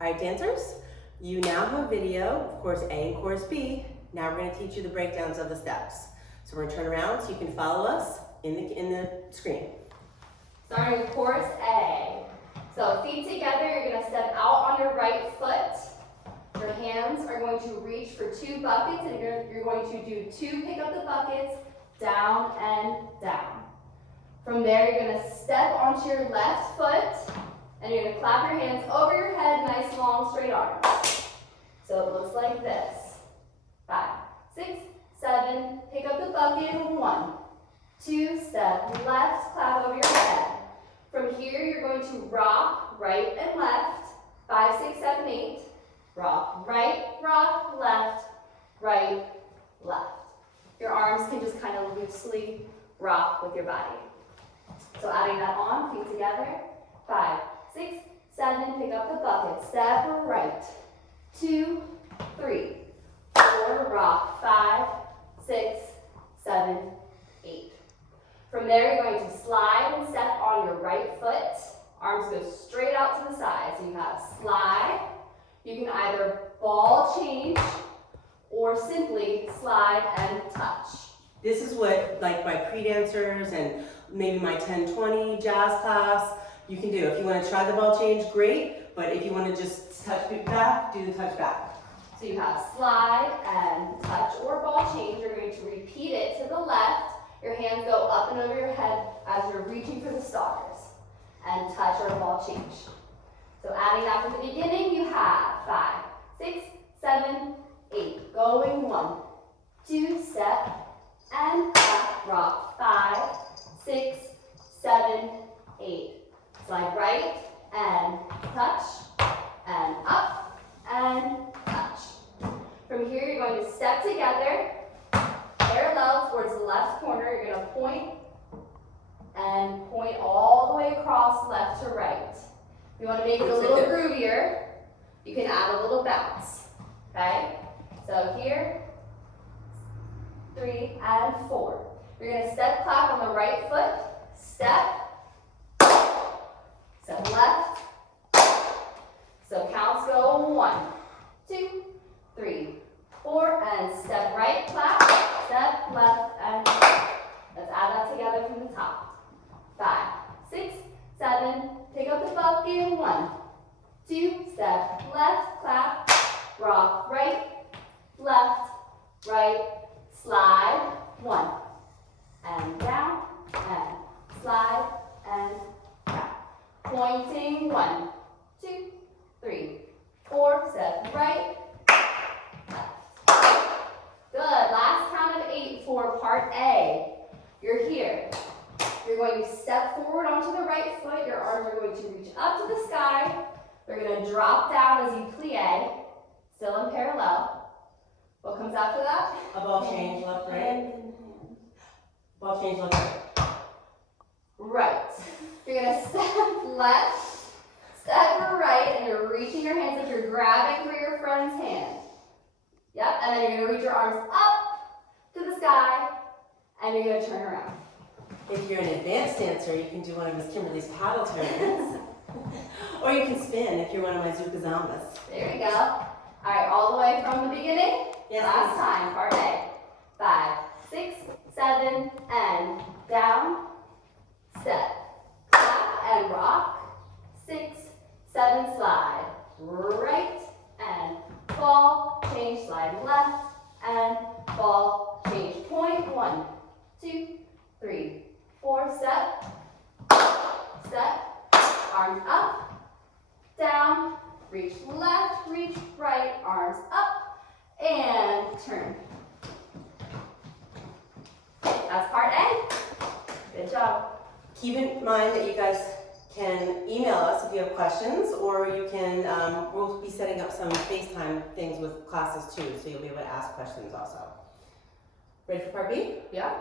All right, dancers, you now have a video of course A and course B. Now we're going to teach you the breakdowns of the steps. So we're going to turn around so you can follow us in the screen. Starting with course A. So feet together, you're going to step out on your right foot. Your hands are going to reach for 2 buckets, and you're going to do 2 pick up the buckets, down and down. From there, you're going to step onto your left foot, and you're going to clap your hands over your head, nice long straight arms. So it looks like this. 5, 6, 7, pick up the bucket, 1, 2, step left, clap over your head. From here, you're going to rock right and left, 5, 6, 7, 8. Rock right, left, right, left. Your arms can just kind of loosely rock with your body. So adding that on, feet together, 5, 6, 7, pick up the bucket, step right, 2, 3, 4, rock, 5, 6, 7, 8. From there, you're going to slide and step on your right foot. Arms go straight out to the side. So you have slide. You can either ball change or simply slide and touch. This is what, like my pre-dancers and maybe my 10-20 jazz class, you can do. If you want to try the ball change, great. But if you want to just touch it back, do the touch back. So you have slide and touch or ball change. You're going to repeat it to the left. Your hands go up and over your head as you're reaching for the stars. And touch or ball change. So adding that from the beginning, you have 5, 6, 7, 8. Going 1, 2, step, and up, rock, 5, 6, 7, 8. Slide right, and touch, and up, and touch. From here, you're going to step together, parallel towards the left corner. You're going to point, and point all the way across left to right. If you want to make it a little groovier, you can add a little bounce, okay? So here, 3 and 4. You're going to step clap on the right foot, step left. So counts go 1, 2, 3, 4, and step right, clap, step left, and let's add that together from the top. 5, 6, 7, pick up the bucket, 1, 2, step left, clap, rock right, left, right, slide, 1, and down, and slide, and down. Pointing, 1, 2, 3, 4, step right, left. Good, last count of 8 for part A. You're here. You're going to step forward onto the right foot. Your arms are going to reach up to the sky. They're going to drop down as you plie, still in parallel. What comes after that? A ball change, left, right. Ball change, left, right. Right. You're going to step left, step right, and you're reaching your hands like you're grabbing for your friend's hand. Yep, and then you're going to reach your arms up to the sky, and you're going to turn around. If you're an advanced dancer, you can do one of Miss Kimberly's paddle turns. Or you can spin if you're one of my Zuka Zambas. There you go. All right, all the way from the beginning. Yes, last time, part A. 5, 6, 7, and down, step, clap, and rock. 6, 7, slide, right, and ball, change, slide left, and ball, change, point, 1, 2, 3, 4, step, arms up, down, reach left, reach right, arms up, and turn. That's part A. Good job. Keep in mind that you guys can email us if you have questions, or you can, we'll be setting up some FaceTime things with classes too, so you'll be able to ask questions also. Ready for part B? Yeah.